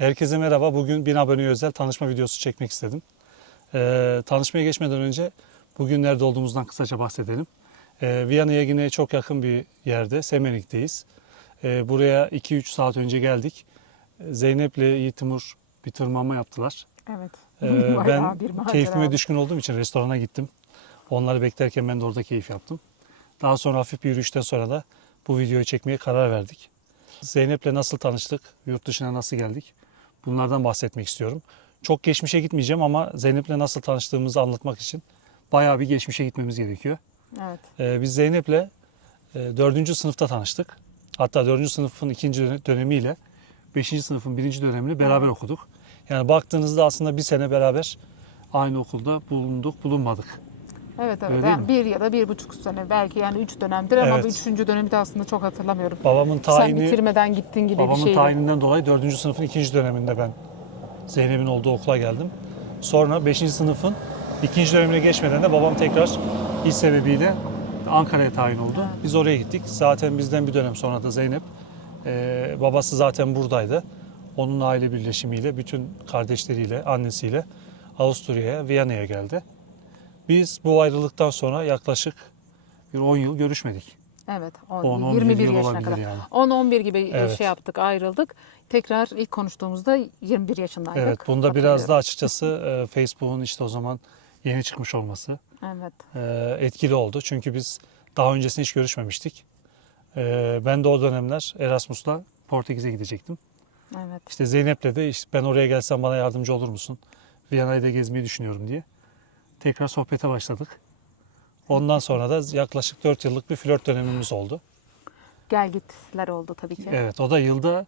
Herkese merhaba. Bugün 1000 aboneye özel tanışma videosu çekmek istedim. Ee, tanışmaya geçmeden önce bugün nerede olduğumuzdan kısaca bahsedelim. Ee, Viyana'ya yine çok yakın bir yerde, Semenik'teyiz. Ee, buraya 2-3 saat önce geldik. Zeynep'le Yiğit Timur bir tırmanma yaptılar. Evet. Ee, ben keyfime düşkün olduğum için restorana gittim. Onları beklerken ben de orada keyif yaptım. Daha sonra hafif bir yürüyüşten sonra da bu videoyu çekmeye karar verdik. Zeynep'le nasıl tanıştık, yurt dışına nasıl geldik bunlardan bahsetmek istiyorum. Çok geçmişe gitmeyeceğim ama Zeynep'le nasıl tanıştığımızı anlatmak için bayağı bir geçmişe gitmemiz gerekiyor. Evet. Ee, biz Zeynep'le e, 4. sınıfta tanıştık. Hatta 4. sınıfın ikinci döne- dönemiyle 5. sınıfın birinci dönemini beraber okuduk. Yani baktığınızda aslında bir sene beraber aynı okulda bulunduk, bulunmadık. Evet evet. Yani bir ya da bir buçuk sene belki yani üç dönemdir ama Evet. bu üçüncü dönemi de aslında çok hatırlamıyorum. Babamın Sen tayini, bitirmeden gittin gibi bir babamın şeydi. tayininden dolayı 4. sınıfın ikinci döneminde ben Zeynep'in olduğu okula geldim. Sonra 5. sınıfın ikinci dönemine geçmeden de babam tekrar iş sebebiyle Ankara'ya tayin oldu. Biz oraya gittik. Zaten bizden bir dönem sonra da Zeynep, e, babası zaten buradaydı. Onun aile birleşimiyle, bütün kardeşleriyle, annesiyle Avusturya'ya, Viyana'ya geldi. Biz bu ayrılıktan sonra yaklaşık bir 10 yıl görüşmedik. Evet. 10, 10-11 21 yıl yaşına kadar. yani. 10-11 gibi Evet. şey yaptık ayrıldık. Tekrar ilk konuştuğumuzda 21 yaşındaydık. Evet, bunda biraz da açıkçası e, Facebook'un işte o zaman yeni çıkmış olması Evet. e, etkili oldu. Çünkü biz daha öncesinde hiç görüşmemiştik. E, ben de o dönemler Erasmus'la Portekiz'e gidecektim. Evet. İşte Zeynep'le de işte ben oraya gelsem bana yardımcı olur musun? Viyana'yı da gezmeyi düşünüyorum diye. Tekrar sohbete başladık. Ondan sonra da yaklaşık 4 yıllık bir flört dönemimiz oldu. Gel gitler oldu tabii ki. Evet, o da yılda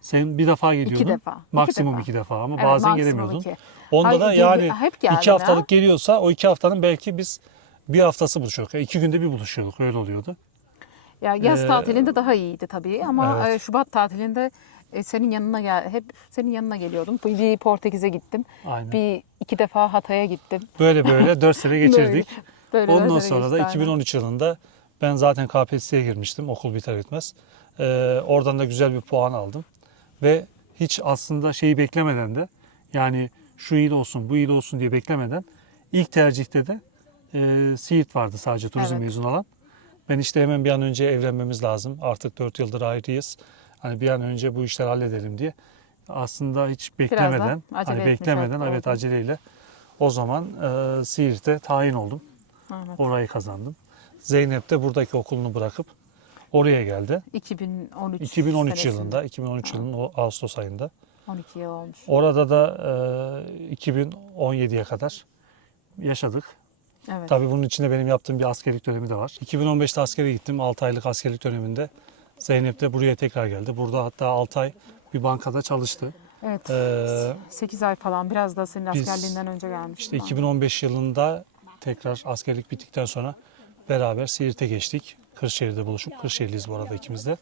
sen bir defa geliyordun. defa. İki Maksimum defa. iki defa ama Evet, bazen gelemiyordun. iki. Onda Ay, da yani hep iki ya. haftalık geliyorsa o iki haftanın belki biz bir haftası buluşuyorduk. Yani iki günde bir buluşuyorduk öyle oluyordu. Ya yaz Ee, tatilinde daha iyiydi tabii ama evet. e, Şubat tatilinde e, senin yanına gel hep senin yanına geliyordum. Bir, Portekiz'e gittim. Aynen. Bir iki defa Hatay'a gittim. Böyle böyle dört sene geçirdik. Böyle Ondan böyle sonra geçti, da aynen. 2013 yılında ben zaten KPSS'ye girmiştim okul biter bitmez. Ee, oradan da güzel bir puan aldım. Ve hiç aslında şeyi beklemeden de yani şu il olsun bu il olsun diye beklemeden ilk tercihte de e, Siirt vardı sadece turizm Evet. mezun olan. Ben işte hemen bir an önce evlenmemiz lazım. Artık 4 yıldır ayrıyız. Hani bir an önce bu işleri halledelim diye. Aslında hiç beklemeden, hani beklemeden evet aceleyle o zaman e, Siirt'e tayin oldum. Evet. Orayı kazandım. Zeynep de buradaki okulunu bırakıp oraya geldi. 2013 2013 senesinde. yılında, 2013 yılının o Ağustos ayında. 12 yıl olmuş. Orada da e, 2017'ye kadar yaşadık. Evet. Tabii bunun içinde benim yaptığım bir askerlik dönemi de var. 2015'te askere gittim. 6 aylık askerlik döneminde Zeynep de buraya tekrar geldi. Burada hatta 6 ay bir bankada çalıştı. Evet. Ee, 8 ay falan biraz da senin biz askerliğinden önce gelmiştim. İşte ben. 2015 yılında tekrar askerlik bittikten sonra beraber Siirt'e geçtik. Kırşehir'de buluşup, Kırşehirliyiz bu arada ikimiz de.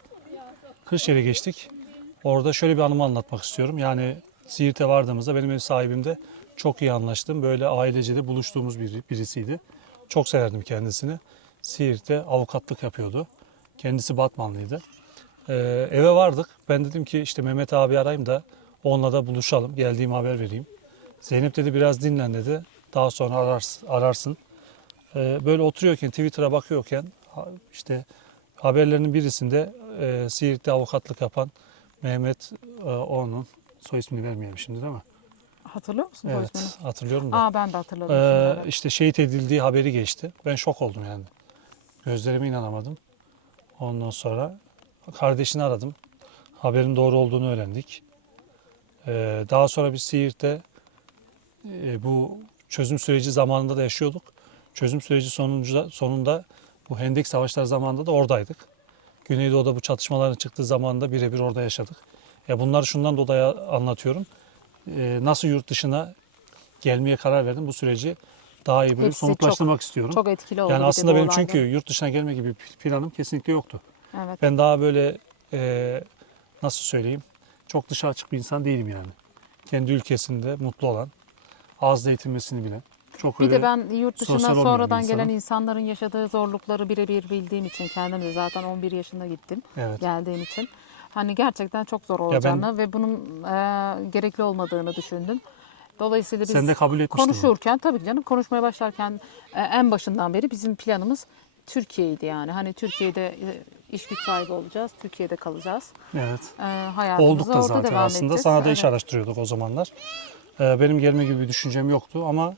Kırşehir'e geçtik. Orada şöyle bir anımı anlatmak istiyorum. Yani Siirt'e vardığımızda benim ev sahibim de çok iyi anlaştım. Böyle ailece de buluştuğumuz biri, birisiydi. Çok severdim kendisini. Siirt'te avukatlık yapıyordu. Kendisi Batmanlıydı. Ee, eve vardık. Ben dedim ki işte Mehmet abi arayayım da onunla da buluşalım. Geldiğim haber vereyim. Zeynep dedi biraz dinlen dedi. Daha sonra ararsın. ararsın. Ee, böyle oturuyorken Twitter'a bakıyorken işte haberlerinin birisinde e, Siirt'te avukatlık yapan Mehmet e, onun soy ismini vermeyelim şimdi değil mi? Hatırlıyor musun soy Evet ismini? hatırlıyorum da. Aa ben de hatırladım. Ee, şimdi, evet. işte şehit edildiği haberi geçti. Ben şok oldum yani. Gözlerime inanamadım. Ondan sonra kardeşini aradım. Haberin doğru olduğunu öğrendik. Ee, daha sonra biz Siirt'te e, bu çözüm süreci zamanında da yaşıyorduk. Çözüm süreci sonuncu, sonunda bu Hendek Savaşları zamanında da oradaydık. Güneydoğu'da bu çatışmaların çıktığı zamanda birebir orada yaşadık. Ya bunları şundan dolayı anlatıyorum. Ee, nasıl yurt dışına gelmeye karar verdim bu süreci daha iyi böyle Hepsi somutlaştırmak istiyorum. Çok etkili oldu. yani aslında benim olaylar. çünkü yurt dışına gelme gibi planım kesinlikle yoktu. Evet. Ben daha böyle e, nasıl söyleyeyim çok dışa açık bir insan değilim yani. Kendi ülkesinde mutlu olan, ağızda eğitilmesini bilen. Çok Bir de ben yurt bir sonradan gelen insanların yaşadığı zorlukları birebir bildiğim için kendim de zaten 11 yaşında gittim evet. geldiğim için. Hani gerçekten çok zor ben- olacağını ve bunun e, gerekli olmadığını düşündüm. Dolayısıyla biz Sen de kabul etmiştin. konuşurken tabii ki canım konuşmaya başlarken e, en başından beri bizim planımız Türkiye'ydi yani. Hani Türkiye'de e, iş güç sahibi olacağız, Türkiye'de kalacağız. Evet. E, hayatımıza Olduk da zaten devam aslında. edeceğiz. Sana da iş Evet. araştırıyorduk o zamanlar. Ee, benim gelme gibi bir düşüncem yoktu ama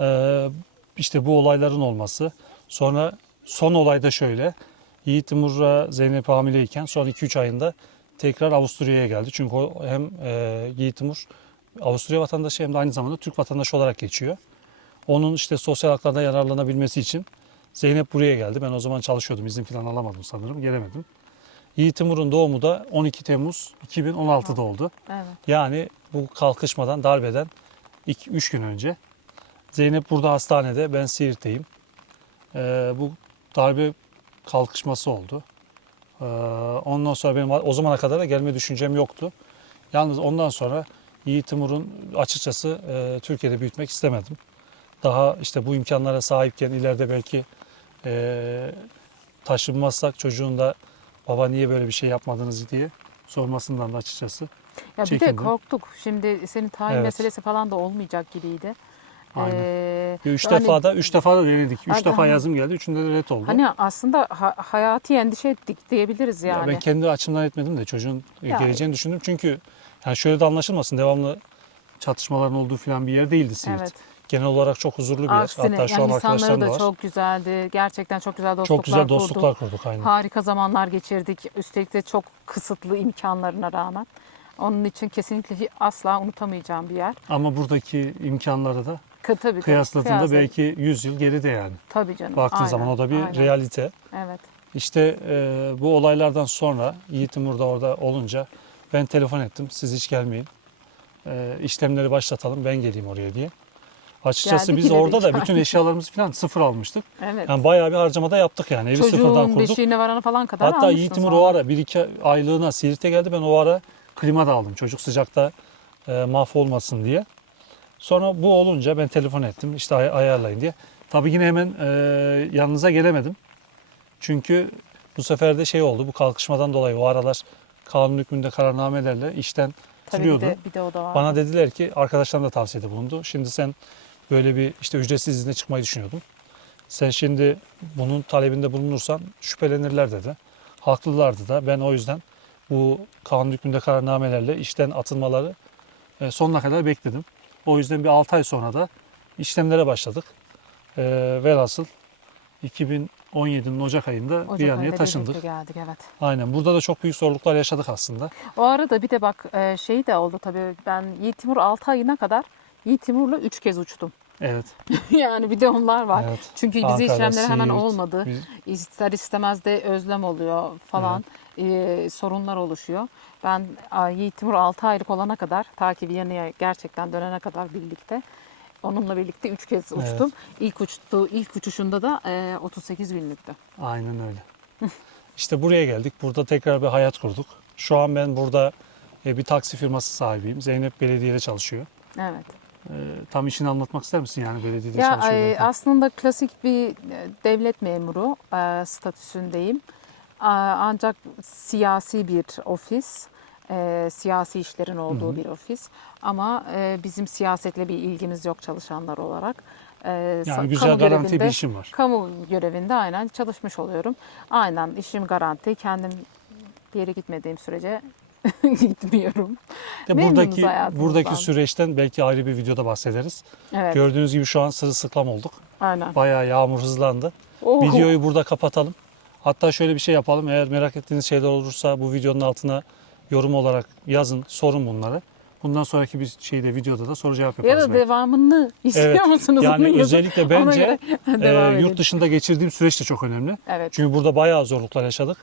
e, işte bu olayların olması. Sonra son olay da şöyle. Yiğit Timur'la Zeynep hamileyken son 2-3 ayında tekrar Avusturya'ya geldi. Çünkü o hem e, Yiğit Timur Avusturya vatandaşı hem de aynı zamanda Türk vatandaşı olarak geçiyor. Onun işte sosyal haklardan yararlanabilmesi için Zeynep buraya geldi. Ben o zaman çalışıyordum. İzin falan alamadım sanırım. Gelemedim. Yiğit Timur'un doğumu da 12 Temmuz 2016'da oldu. Evet. Yani bu kalkışmadan, darbeden 3 gün önce. Zeynep burada hastanede, ben Siirt'teyim. Ee, bu darbe kalkışması oldu. Ee, ondan sonra benim o zamana kadar da gelme düşüncem yoktu. Yalnız ondan sonra Yiğit Timur'un açıkçası e, Türkiye'de büyütmek istemedim. Daha işte bu imkanlara sahipken ileride belki e, taşınmazsak çocuğun da baba niye böyle bir şey yapmadınız diye sormasından da açıkçası Ya bir de Çekindim. korktuk. Şimdi senin tayin Evet. meselesi falan da olmayacak gibiydi. Aynen. Ee, Üç hani- defa da üç defa da denedik. Üç Hadi, defa hani- yazım geldi. Üçünde de red oldu. Hani aslında ha- hayati endişe ettik diyebiliriz Ya yani. ben kendi açımdan etmedim de çocuğun e, Ya- geleceğini düşündüm. Çünkü yani şöyle de anlaşılmasın. Devamlı çatışmaların olduğu falan bir yer değildi Siirt. Evet. Genel olarak çok huzurlu bir yer. Aksine Hatta şu yani an arkadaşlarım da var. çok güzeldi. Gerçekten çok güzel dostluklar Çok güzel kurduk. dostluklar kurduk aynen. Harika zamanlar geçirdik. Üstelik de çok kısıtlı imkanlarına rağmen. Onun için kesinlikle asla unutamayacağım bir yer. Ama buradaki imkanları da Tabii, kıyasladığında kıyasla- belki 100 yıl geride yani. Tabii canım. Baktığın aynen, zaman o da bir aynen. realite. Evet. İşte e, bu olaylardan sonra Yiğit Timur da orada olunca ben telefon ettim. Siz hiç gelmeyin. E, işlemleri başlatalım ben geleyim oraya diye. Açıkçası Geldik biz yine de orada da bütün eşyalarımızı falan sıfır almıştık. Evet. Yani bayağı bir harcamada yaptık yani. Evi sıfırdan Çocuğun kurduk. beşiğine varana falan kadar Hatta Yiğit Timur o ara bir iki aylığına Siirt'e geldi. Ben o ara klima da aldım. Çocuk sıcakta e, mahvolmasın diye. Sonra bu olunca ben telefon ettim. İşte ay- ayarlayın diye. Tabii yine hemen e, yanınıza gelemedim. Çünkü bu sefer de şey oldu. Bu kalkışmadan dolayı o aralar kanun hükmünde kararnamelerle işten Tabii bir sürüyordu. de, bir de o da var. Bana dediler ki arkadaşlarım da tavsiyede bulundu. Şimdi sen böyle bir işte ücretsiz izne çıkmayı düşünüyordun. Sen şimdi bunun talebinde bulunursan şüphelenirler dedi. Haklılardı da. Ben o yüzden bu kanun hükmünde kararnamelerle işten atılmaları e, sonuna kadar bekledim. O yüzden bir 6 ay sonra da işlemlere başladık. E, velhasıl 2017'nin Ocak ayında Ocak yanıya taşındık. geldik evet. Aynen. Burada da çok büyük zorluklar yaşadık aslında. O arada bir de bak e, şey de oldu tabii. Ben Yiğit Timur 6 ayına kadar Yiğit Timur'la 3 kez uçtum. Evet. yani bir de onlar var. evet. Çünkü vize Ankara, işlemleri hemen Siirt, olmadı. biz- İster istemez de özlem oluyor falan. E, sorunlar oluşuyor. Ben Yiğit Timur 6 aylık olana kadar ta ki Viyana'ya gerçekten dönene kadar birlikte onunla birlikte 3 kez Evet. uçtum. İlk uçtu, ilk uçuşunda da e, 38 günlüktü. Aynen öyle. işte buraya geldik. Burada tekrar bir hayat kurduk. Şu an ben burada e, bir taksi firması sahibiyim. Zeynep belediyede çalışıyor. Evet. E, Tam işini anlatmak ister misin yani belediyede Ya çalışıyor e, aslında klasik bir e, devlet memuru e, statüsündeyim. Ancak siyasi bir ofis, e, siyasi işlerin olduğu bir ofis. Ama e, bizim siyasetle bir ilgimiz yok çalışanlar olarak. E, Yani güzel kamu garanti bir işim var. Kamu görevinde aynen çalışmış oluyorum. Aynen işim garanti. Kendim bir yere gitmediğim sürece gitmiyorum. Memnunuz buradaki hayatımızdan. buradaki süreçten belki ayrı bir videoda bahsederiz. Evet, Gördüğünüz gibi şu an sırılsıklam olduk. aynen. Bayağı yağmur hızlandı. Oh, Videoyu burada kapatalım. Hatta şöyle bir şey yapalım. Eğer merak ettiğiniz şeyler olursa bu videonun altına yorum olarak yazın, sorun bunları. Bundan sonraki bir şeyde videoda da soru cevap Ya yaparız. da belki. devamını istiyor Evet, musunuz? Yani Onu özellikle bence e, yurt dışında geçirdiğim süreç de çok önemli. Evet, Çünkü burada bayağı zorluklar yaşadık.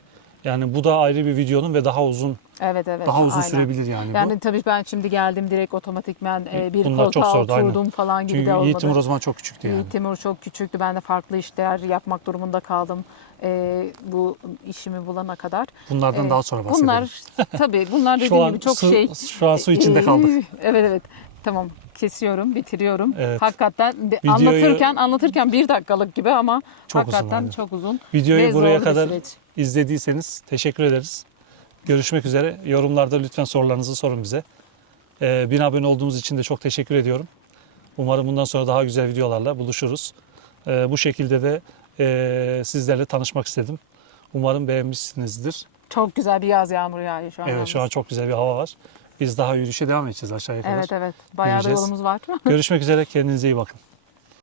Yani bu da ayrı bir videonun ve daha uzun evet, evet. daha uzun aynen. sürebilir yani, Yani bu. tabii ben şimdi geldim direkt otomatikmen e, bir Bunlar çok koltuğa zordu, aynen. oturdum falan gibi Çünkü de olmadı. Yiğit Timur o zaman çok küçüktü yani. Yiğit Timur çok küçüktü. Ben de farklı işler yapmak durumunda kaldım. E, bu işimi bulana kadar. Bunlardan E, daha sonra bahsedelim. Bunlar tabii bunlar dediğim gibi çok su, şey. şu an su içinde Ee, kaldık. Evet evet. Tamam kesiyorum, bitiriyorum. Evet. Hakikaten de- Videoyu- anlatırken anlatırken bir dakikalık gibi ama Çok uzun hakikaten aynen. çok uzun. Videoyu buraya kadar süreç. izlediyseniz teşekkür ederiz. Görüşmek üzere. Yorumlarda lütfen sorularınızı sorun bize. Ee, bin abone olduğumuz için de çok teşekkür ediyorum. Umarım bundan sonra daha güzel videolarla buluşuruz. Ee, bu şekilde de e, sizlerle tanışmak istedim. Umarım beğenmişsinizdir. Çok güzel bir yaz yağmuru yağıyor şu an. Evet şu an çok güzel bir hava var. Biz daha yürüyüşe devam edeceğiz aşağıya kadar. Evet evet. Bayağı da Yürüyeceğiz. yolumuz var. Görüşmek üzere. Kendinize iyi bakın.